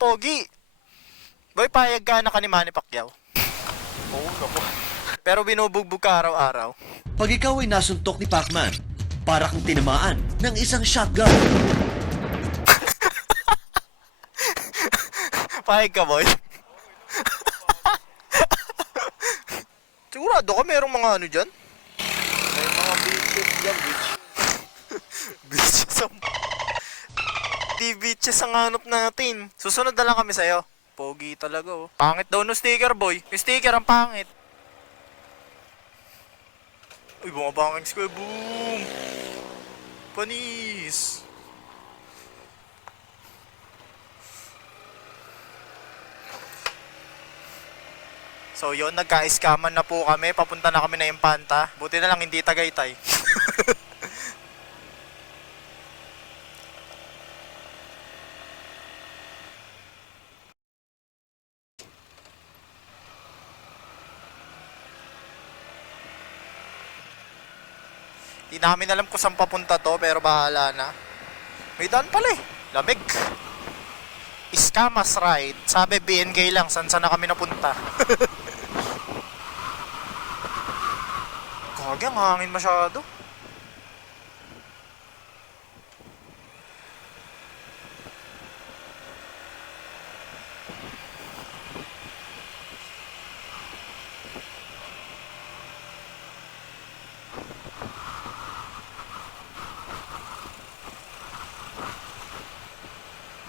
pogi. Boy, payag ka na ka ni Manny Pacquiao. Oo naman. Pero binubugbog ka araw-araw. Pag ikaw ay nasuntok ni Pacman, para kang tinamaan ng isang shotgun. Payag ka, boy. Sigurado ka merong mga ano dyan? May mga bitches dyan, bitch. Bitches ang... Di bitches ang hanap natin. Susunod na lang kami sa'yo. Pogi talaga, oh. Pangit daw no sticker, boy. Yung sticker ang pangit. Uy, bumaba ang square. Boom! Panis! So yun, nagka-scaman na po kami. Papunta na kami na Impanta. Buti na lang hindi Tagaytay. Di namin alam kung saan papunta to, pero bahala na. May daan pala eh. Lamig. Escamas ride. Sabi BNK lang, saan na kami napunta. Kage, ang hangin masyado.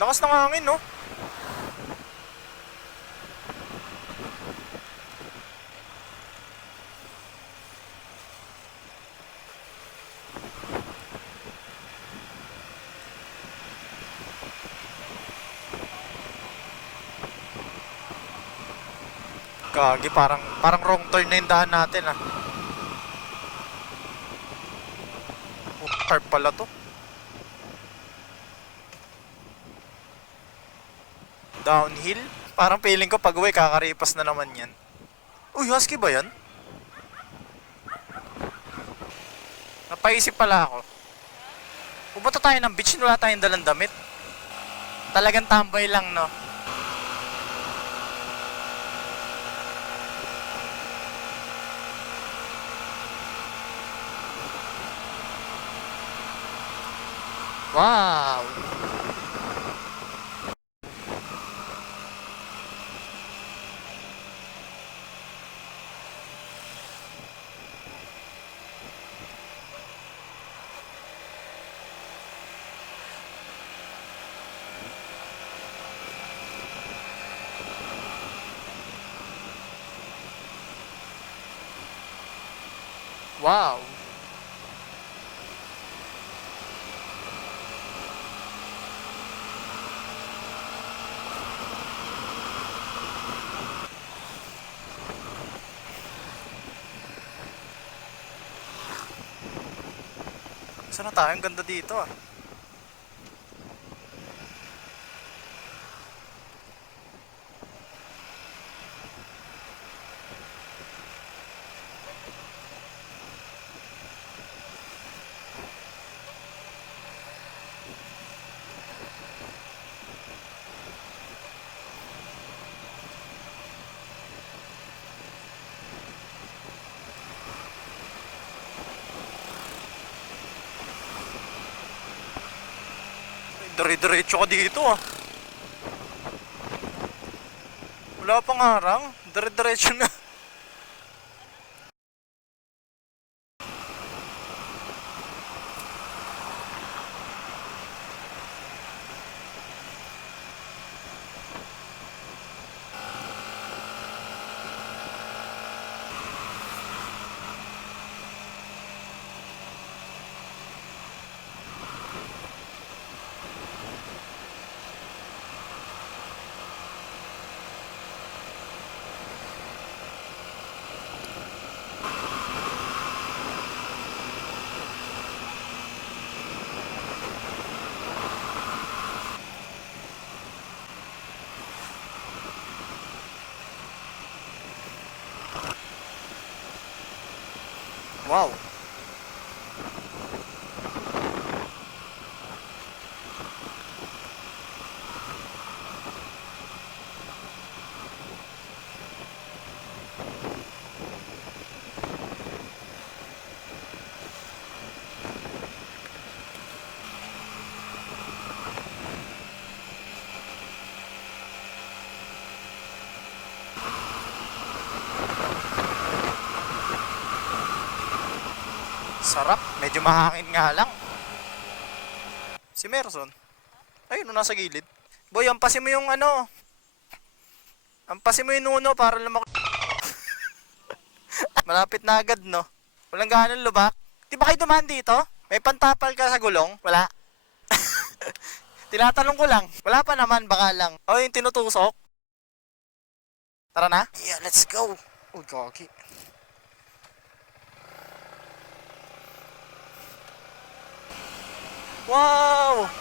Lakas ng hangin, no? Kagi, parang wrong turn na yung daan natin, ah. Oh, tarp pala to. Downhill? Parang feeling ko pag uwi, kakaripas na naman yan. Uy, husky ba yan? Napaisip pala ako. Pupunta tayo ng beach, wala tayong dalang damit. Talagang tambay lang, no? Wow! Wow! Saan na tayo? Ang ganda dito, ah. Dire-diretso ka dito, ah. Wala pang harang. Dire-diretso na. Wow. Sarap. Medyo mahangin nga lang. Si Merson. Ayun, no, nasa gilid. Boy, ampasin mo yung ano. Ampasin mo yung nuno para lumak... Malapit na agad, no? Walang ganang lubak. Di ba kayo dumaan dito? May pantapal ka sa gulong? Wala. Tinatanong ko lang. Wala pa naman, baka lang. O, yung tinutusok. Tara na. Yeah, let's go. Uy, kaki. Wow!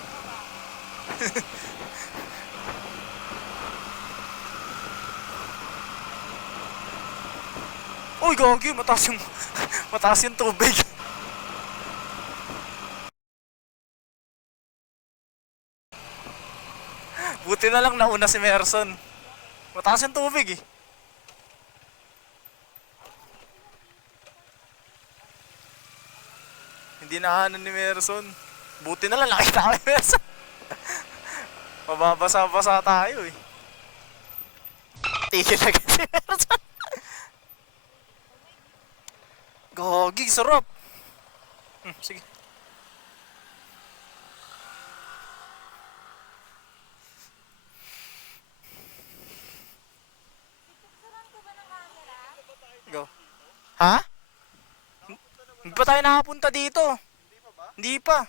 Uy, gagi, mataas yung tubig. Buti na lang nauna si Merson. Mataas yung tubig eh. Hindi na ni Merson. Buti na lang nakita kami Merson. Mababasa-basa tayo eh. Tigil agad si Merson. Gagi, sarap. Sige. Go. Ha? Hindi pa tayo nakapunta dito. Hindi pa.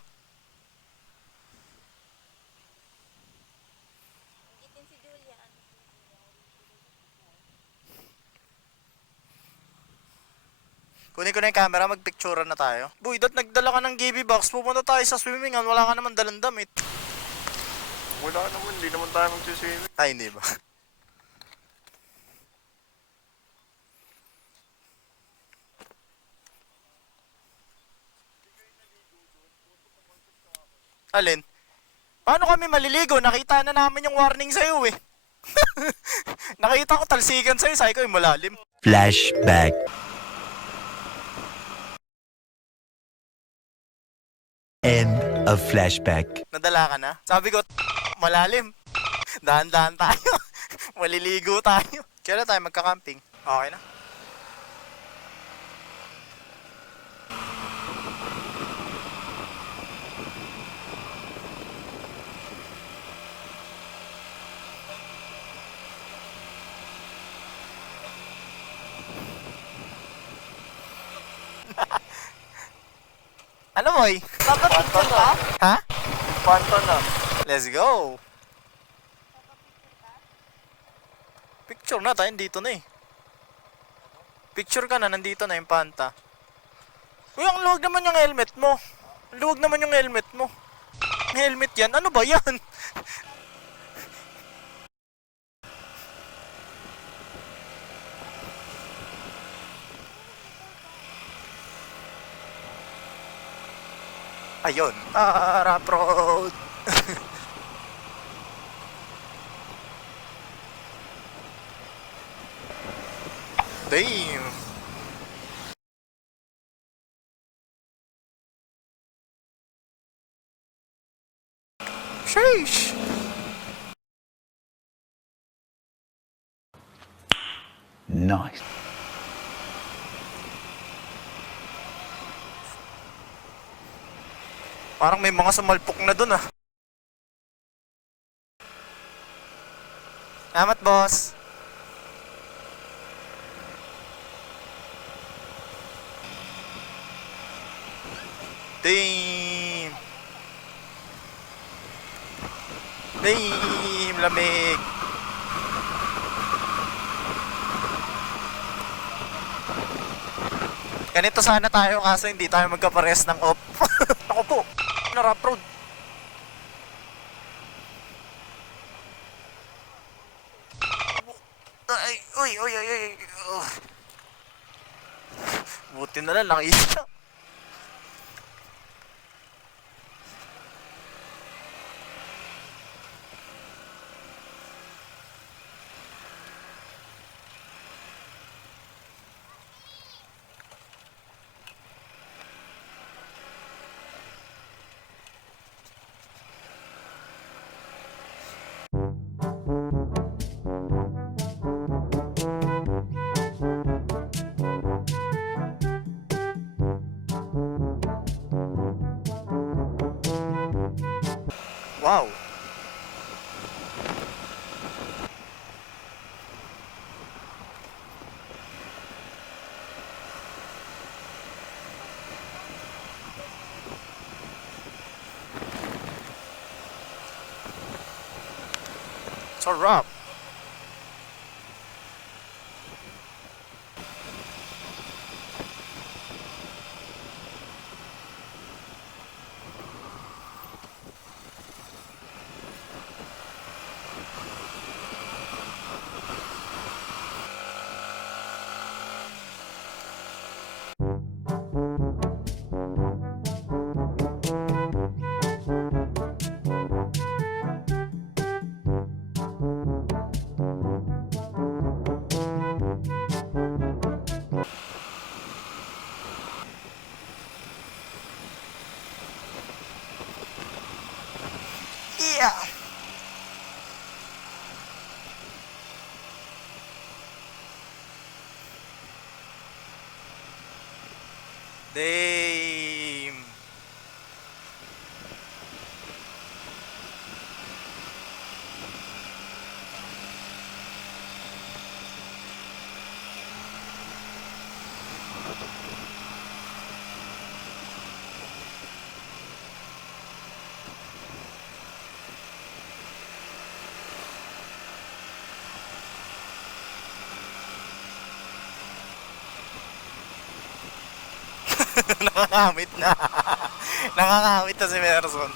Kunin ko na yung camera, magpicturean na tayo. Boy, nagdala ka ng GB box, pupunta tayo sa swimmingan, wala ka naman dalang damit. Wala naman, hindi naman tayo magsiswimming. Ay, hindi ba? Alin? Paano kami maliligo? Nakita na namin yung warning sa'yo eh. Nakita ko talsikan sa'yo, sabi ko yung malalim. Flashback. End of flashback. Nadala ka na? Sabi ko, malalim. Dahan-dahan tayo. Maliligo tayo. Kailan tayo magka-camping? Okay na. Ano boy? Panton na. Ha? Panton na. Let's go! Picture na tayo, dito na eh. Picture ka na, nandito na yung panta. Uy, ang luwag naman yung helmet mo. Ang luwag naman yung helmet mo. Helmet yan? Ano ba yan? Ayun. Rap road. Damn. Sheesh. Nice. Parang may mga sumalpok na dun ah. Salamat, boss. Damn. Damn, lamig. Ganito sana tayo kaso hindi tayo magkapares ng off. Ako po, na rap road. Ay, uy, uy, uy, uy. Buti na lang nakita. Sarap. Yeah. Damn. Nangangamit na. Nangangamit na si Merson.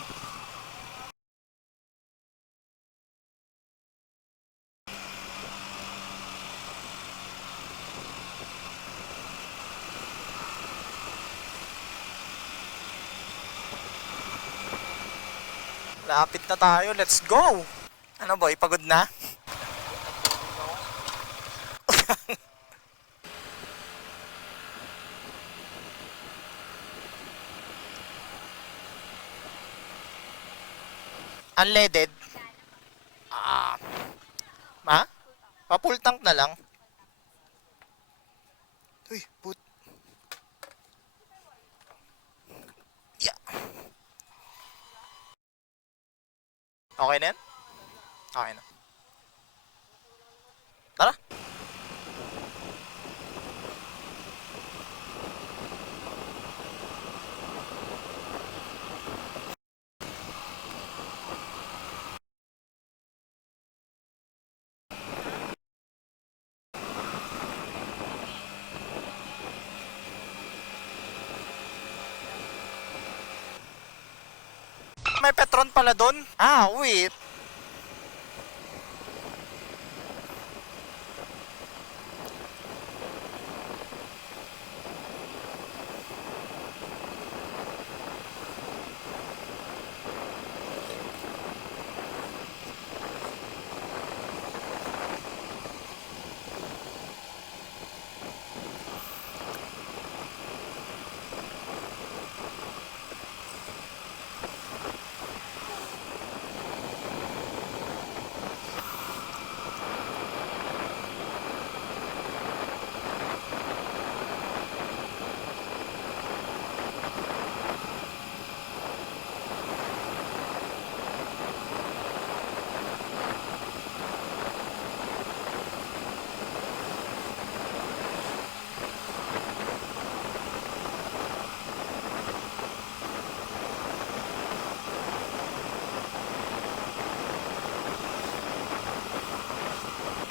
Lapit na tayo. Let's go! Ano boy, pagod na? Unleaded? Ah. Ma? Pa-full tank na lang? Uy, put. Yeah. Okay na yan? Okay na. Tara. May Petron pala doon? Ah, wait.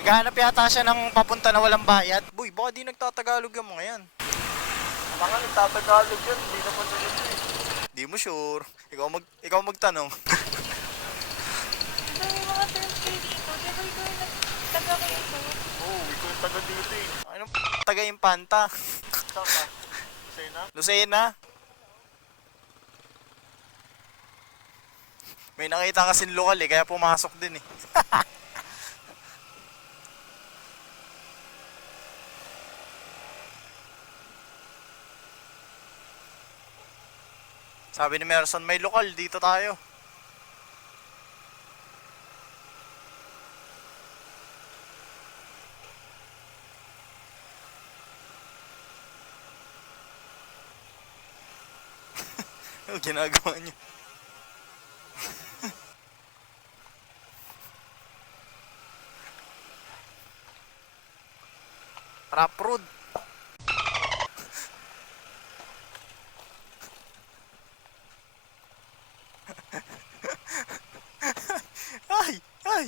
Naghahanap yata siya ng papunta na walang bayad. Boy, baka di nagtatagalog yung mga yan. Mga nagtatagalog yan, hindi naman nila eh. Di mo sure. Ikaw magtanong. Ito yung mga terms kayo dito. Di ba ikaw yung nagtaga kayo ito? Oo, ikaw yung taga dito eh. Anong taga Impanta? Saan ka? Sena? Lucena? May nakita kasing lokal eh, kaya pumasok din eh. Sabi ni Merson, may lokal, dito tayo. Ano ginagawa niyo? Raprod. Ay! Ay!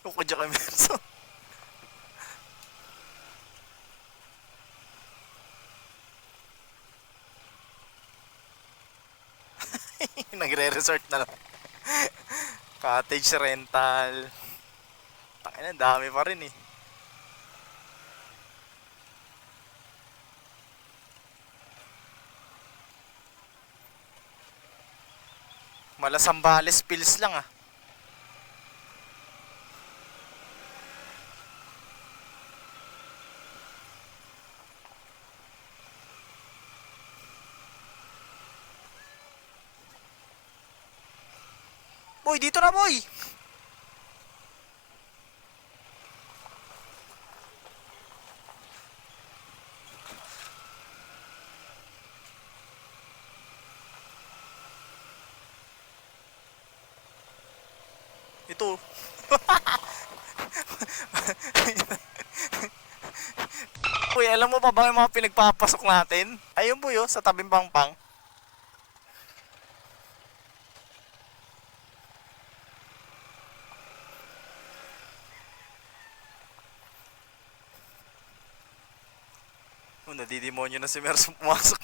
Ako dyan kay Merson. Nagre-resort na lang. Cottage rental. Tangina, dami pa rin eh. Malasambales pills lang ah. Boy, dito na boy! Ito. Uy, alam mo pa ba yung mga pinagpapasok natin? Ayun po yun, sa tabing pangpang. Oh, nadidemonyo na si Merson pumasok.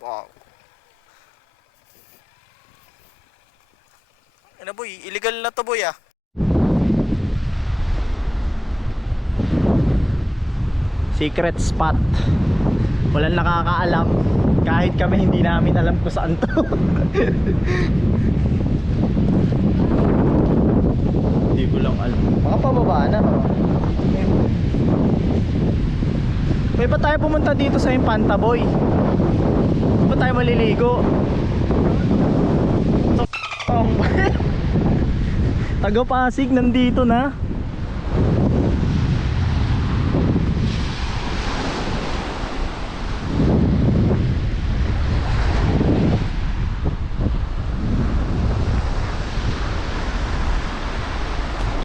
Wow. Ano boy, illegal na to boy ah. Secret spot. Walang nakakaalam. Kahit kami hindi namin alam kung saan to. Hindi ko lang alam. Baka pababa na. May ba tayo pumunta dito sa Infanta Boy? Ba tayo maliligo? Taga Pasig nandito na.